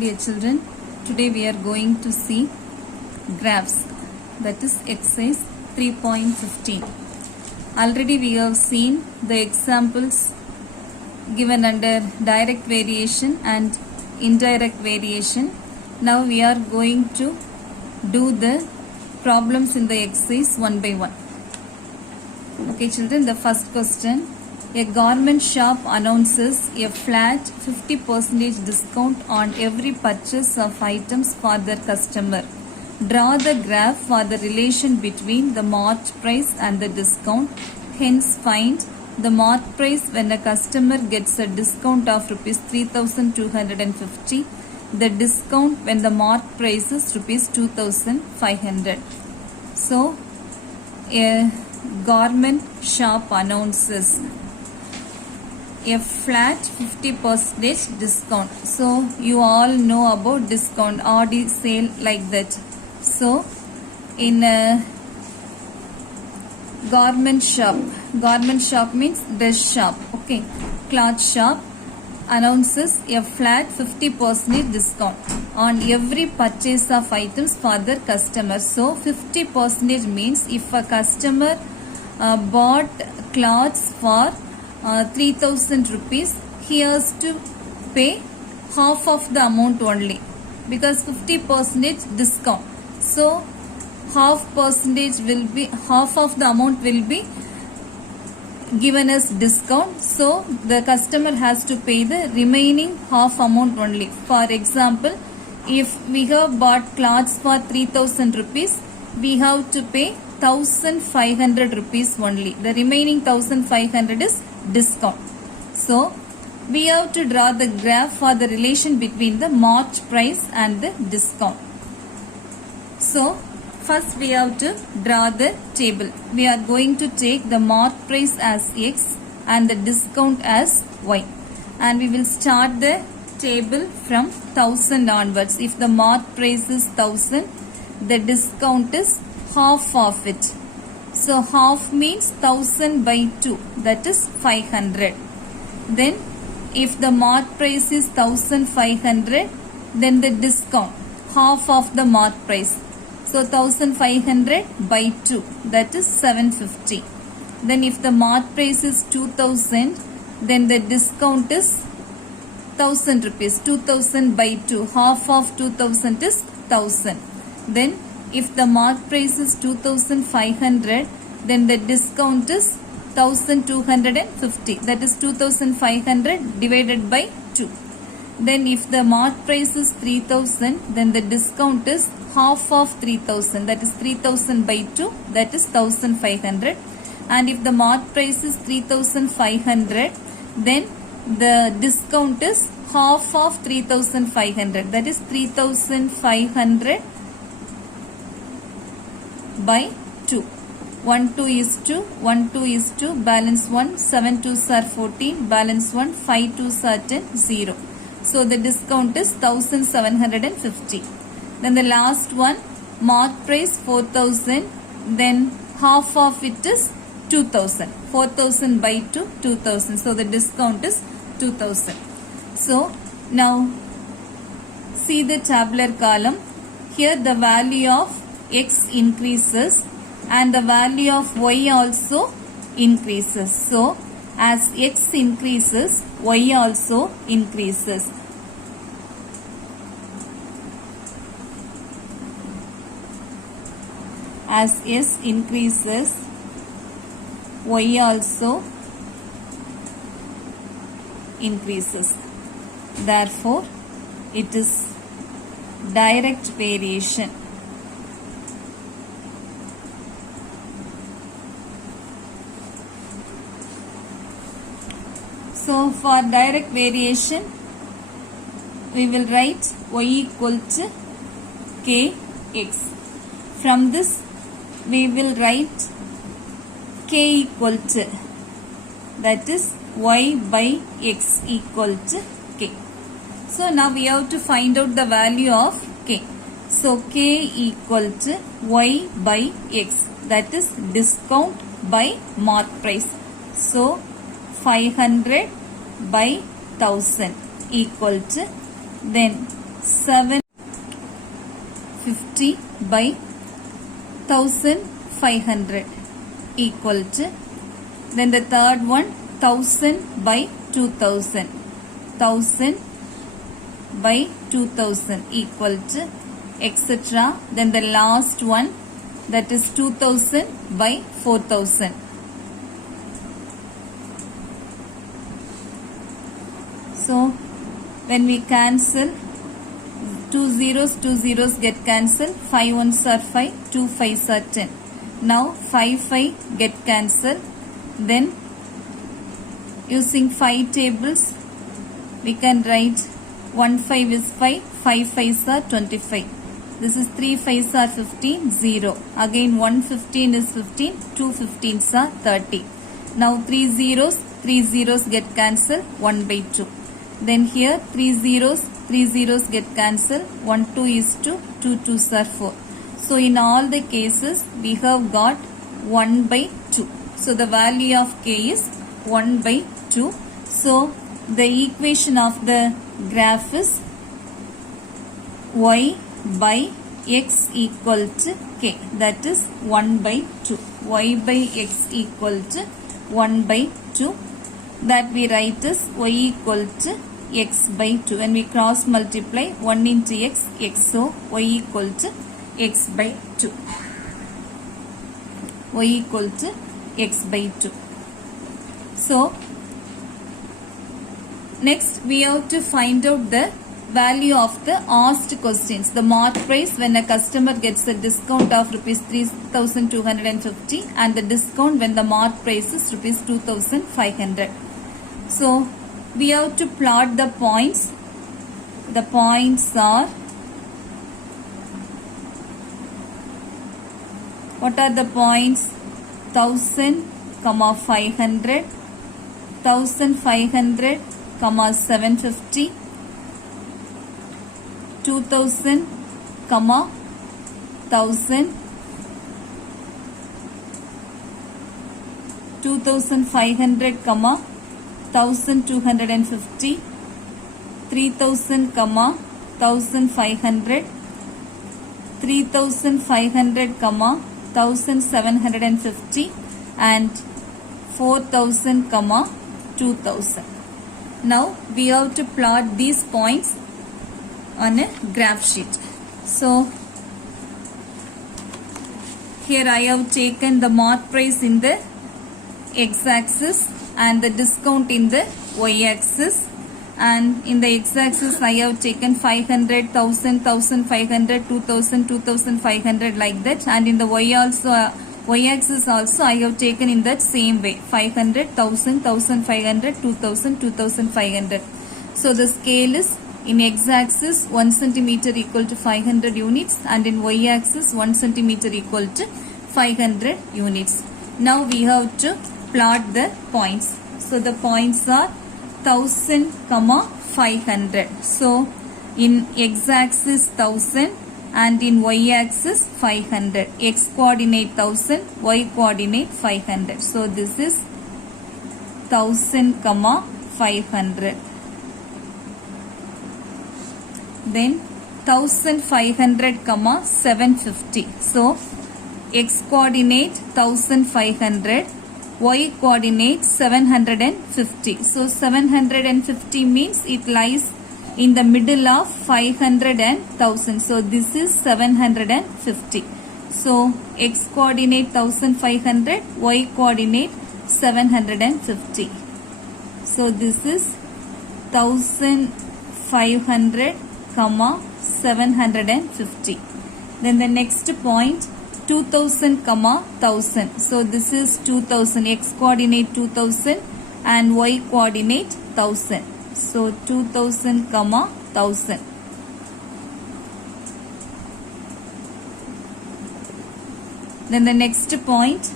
Dear children, today we are going to see graphs, that is exercise 3.15. Already we have seen the examples given under direct variation and indirect variation. Now we are going to do the problems in the exercise one by one. Okay children, the first question. A garment shop announces a flat 50% discount on every purchase of items for their customer. Draw the graph for the relation between the marked price and the discount. Hence find the marked price when a customer gets a discount of rupees 3250. The discount when the marked price is rupees 2500. So, a garment shop announces a flat 50% discount. So you all know about discount, RD sale, like that. So in a garment shop means dress shop, okay, cloth shop announces a flat 50% discount on every purchase of items for their customer. So 50% means if a customer bought clothes for 3000 rupees, he has to pay half of the amount only because 50% discount. So half of the amount will be given as discount. So the customer has to pay the remaining half amount only. For example, if we have bought clothes for 3000 rupees, we have to pay 1500 rupees only. The remaining 1500 is discount. So we have to draw the graph for the relation between the marked price and the discount. So first we have to draw the table. We are going to take the marked price as X and the discount as Y. And we will start the table from 1000 onwards. If the marked price is 1000, the discount is half of it. So half means 1000 by 2, that is 500. Then if the marked price is 1500, then the discount, half of the marked price. So 1500 by 2, that is 750. Then if the marked price is 2000, then the discount is 1000 rupees. 2000 by 2, half of 2000 is 1000. Then if the marked price is 2500, then the discount is 1250. That is 2500 divided by 2. Then if the marked price is 3000, then the discount is half of 3000. That is 3000 by 2. That is 1500. And if the marked price is 3500, then the discount is half of 3500. That is 3500 by 2. 1 2 is 2, 1 2 is 2, balance 1, 7 2s are 14, balance 1, 5 2s are 10, 0. So the discount is 1750. Then the last one, marked price 4000, then half of it is 2000. 4000 by 2, 2000. So the discount is 2000. So now see the tabular column. Here the value of X increases and the value of Y also increases. So as X increases, Y also increases. As S increases, Y also increases. Therefore, it is direct variation. So for direct variation, we will write Y equal to Kx. From this, we will write K equal to, that is Y by X equal to K. So now we have to find out the value of K. So K equal to Y by X, that is discount by marked price. So 500 by 1000 equal to, then 750 by 1500 equal to, then the third one 1000 by 2000, 1000 by 2000 equal to, etc. Then the last one, that is 2000 by 4000. So when we cancel, two zeros get cancelled, 5 ones are 5, 2 5s are 10. Now 5 get cancelled. Then using 5 tables, we can write 1 5 is 5, 5 5s are 25. This is 3 5s are 15, 0. Again 1 15 is 15, 2 15s are 30. Now 3 zeros get cancelled, 1 by 2. Then here 3 zeros get cancelled, 1 2 is 2, 2 2s are 4. So in all the cases we have got 1 by 2. So the value of k is 1 by 2. So the equation of the graph is y by x equal to k, that is 1 by 2. Y by x equal to 1 by 2, that we write as y equal to x by 2. When we cross multiply 1 into x, so y equal to x by 2. Y equal to x by 2. So next we have to find out the value of the asked questions. The mark price when a customer gets a discount of rupees 3,250 and the discount when the mark price is rupees 2,500. So we have to plot the points. The points are, what are the points? 1000, 500, 1500, 750, 2000, 1000, 2500, 1250, 3000, 1500, 3500, 1750 and 4000, 2000. Now we have to plot these points on a graph sheet. So here I have taken the mark price in the x-axis and the discount in the y-axis, and in the x-axis I have taken 500, 1000, 1500, 2000, 2500 like that, and in the y-axis also I have taken in that same way, 500, 1000, 1500, 2000, 2500. So the scale is, in x-axis 1 centimeter equal to 500 units and in y-axis 1 centimeter equal to 500 units. Now we have to plot the points. So the points are 1000, 500. So in x-axis 1000 and in y-axis 500. X coordinate 1000, y coordinate 500. So this is 1000, 500. Then 1500, 750. So x coordinate 1500, y coordinate 750. So 750 means it lies in the middle of 500 and 1000. So this is 750. So x coordinate 1500, y coordinate 750. So this is 1500, 750. Then the next point 2000, 1000. So this is 2000. X coordinate 2000 and y coordinate 1000. So 2000, 1000. Then the next point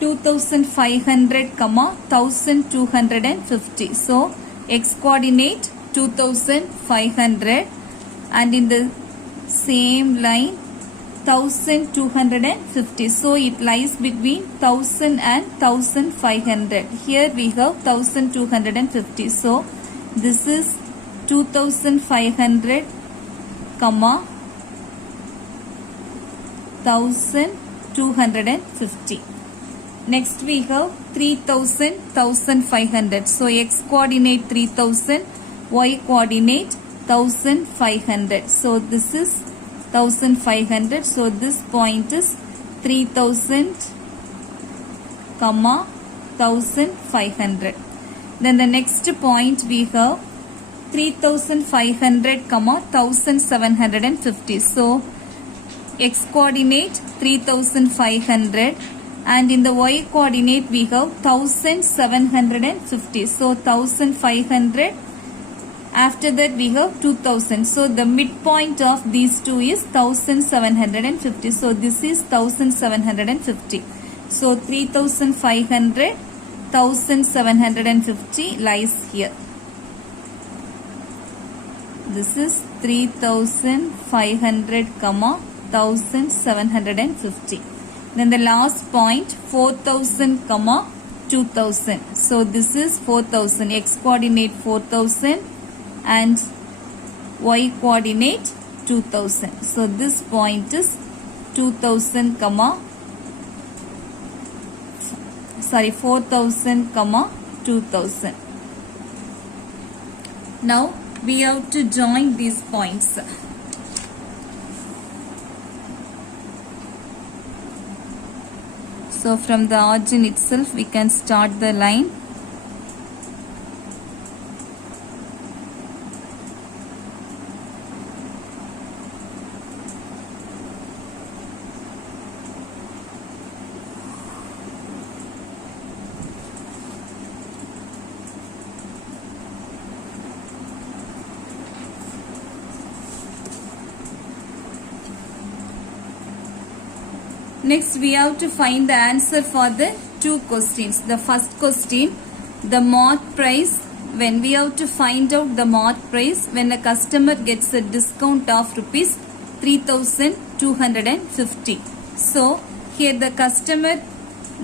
2500, 1250. So x coordinate 2500 and in the same line 1250. So it lies between 1000 and 1500. Here we have 1250. So this is 2500 comma 1250. Next we have 3000, 1500. So x coordinate 3000, y coordinate 1500. So this is 1500. So this point is 3000 comma 1500. Then the next point we have 3500 comma 1750. So x coordinate 3500 and in the y coordinate we have 1750. So 1500, after that we have 2000. So the midpoint of these two is 1750. So this is 1750. So 3500, 1750 lies here. This is 3500 comma 1750. Then the last point 4000 comma 2000. So this is 4000. X coordinate 4000 and y coordinate 2000. So this point is 4000 comma 2000. Now we have to join these points. So from the origin itself we can start the line. Next we have to find the answer for the two questions. The first question, the mart price. When we have to find out the mart price when a customer gets a discount of rupees 3250. So here the customer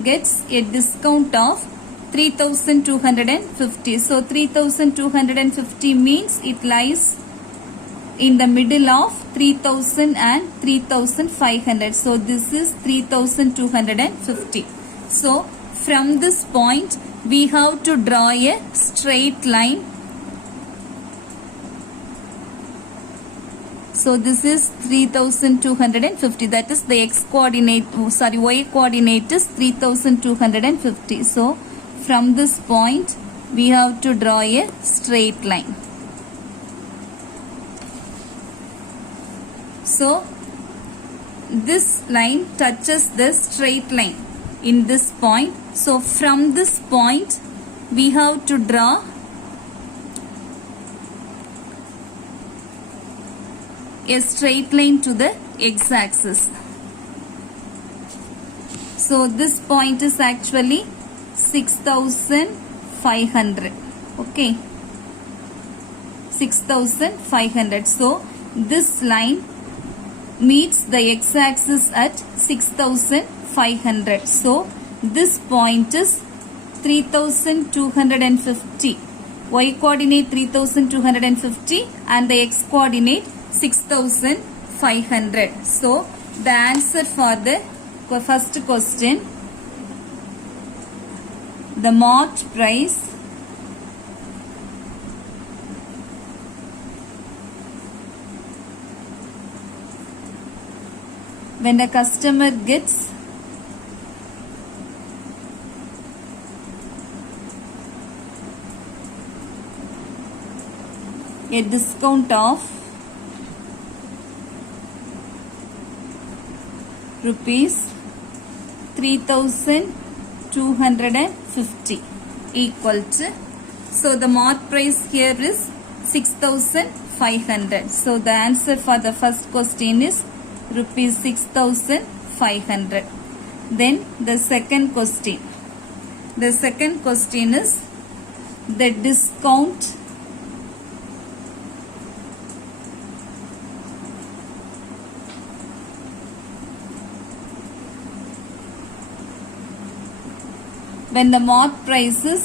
gets a discount of 3250. So 3250 means it lies in the middle of 3000 and 3500. So this is 3250. So from this point we have to draw a straight line. So this is 3250, that is the x coordinate, y coordinate is 3250. So from this point we have to draw a straight line. So this line touches the straight line in this point. So from this point we have to draw a straight line to the x-axis. So this point is actually 6500. Okay, 6500. So this line meets the x-axis at 6500. So this point is 3250. Y coordinate 3250 and the x coordinate 6500. So the answer for the first question, the mart price when a customer gets a discount of rupees 3250 equal to, so the mart price here is 6500. So the answer for the first question is rupees 6500. Then the second question. The second question is the discount when the mart price is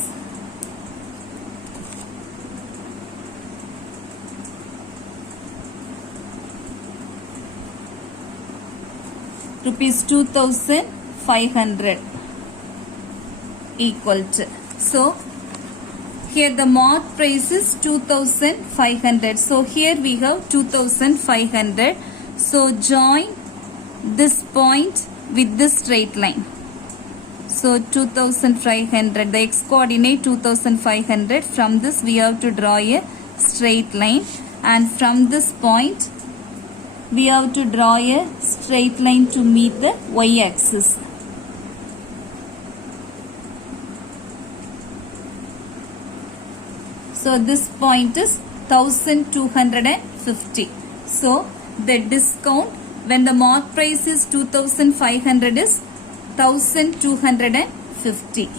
rupees 2500 equal to. So here the mark price is 2500. So here we have 2500. So join this point with this straight line. So 2500, the x coordinate 2500. From this we have to draw a straight line, and from this point we have to draw a straight line to meet the y axis. So this point is 1250. So the discount when the mark price is 2500 is 1250.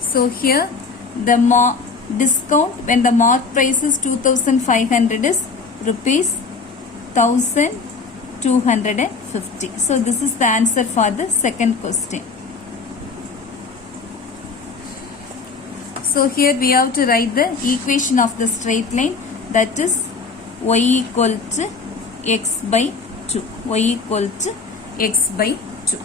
So here the discount when the mark price is 2500 is rupees 1250. So this is the answer for the second question. So here we have to write the equation of the straight line, that is y equal to x by 2. Y equal to x by 2.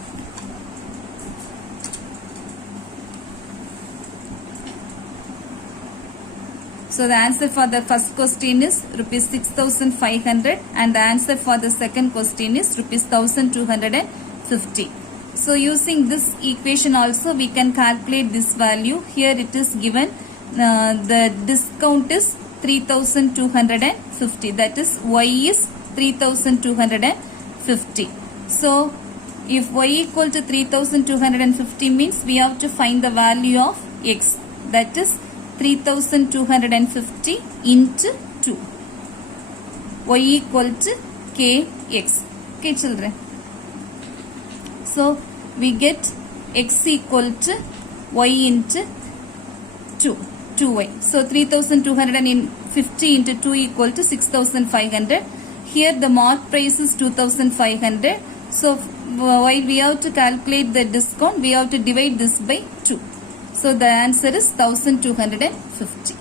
So the answer for the first question is rupees 6500, and the answer for the second question is rupees 1250. So using this equation also we can calculate this value. Here it is given the discount is 3250, that is y is 3250. So if y equal to 3250 means we have to find the value of x, that is 3250 into 2. Y equal to kx. Okay children. So we get x equal to y into 2y. So 3250 into 2 equal to 6500. Here the mark price is 2500. So while we have to calculate the discount, we have to divide this by 2. So the answer is 1250.